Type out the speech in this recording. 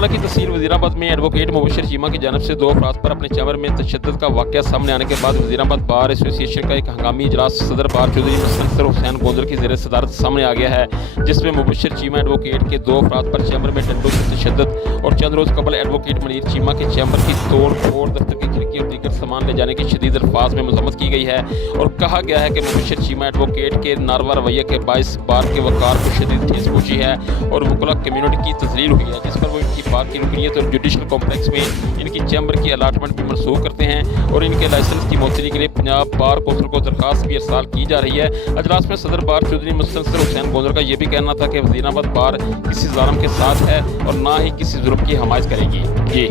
गुजरांवाला की तहसील वजीराबाद में एडवोकेट मुबशर चीमा की जानिब से 2 अफराद पर अपने चैम्बर में तशद्दुद का वाक़या सामने आने के बाद वजीराबाद बार एसोसिएशन का एक हंगामी इजलास सदर बार चौधरी मुस्तनसर हुसैन गोंदर की ज़ेर सदारत सामने आ गया है, जिसमें मुबशर चीमा एडवोकेट के 2 अफराद पर चैम्बर में डंडों से तशद्दुद और चंद रोज़ कबल एडवोकेट मनीर चीमा के चैम्बर की तोड़ फोड़, दफ्तर की खिड़की और दीगर सामान ले जाने की शदीद अल्फाज में मजम्मत की गई है और कहा गया है कि मुबशर चीमा एडवोकेट के नारवा रवैये के बायस बार के वकार को शदीद ठेस पहुंची है और वकला कम्यूनिटी की तजलील हुई है, जिस पर वो इनकी बार की रुकनीत और जुडिशल कॉम्प्लेक्स में इनकी चैम्बर की अलाटमेंट भी मनसूख करते हैं और इनके लाइसेंस की मौसरी के लिए पंजाब बार कौंसिल को दरखास्त भी अरसाल की जा रही है। अजलास में सदर बार चौधरी मुस्तनसर हुसैन गोंदर का यह भी कहना था कि वजीराबाद बार किसी जालिम के साथ है और ना ही किसी जुर्म की हमायत करेगी। जी।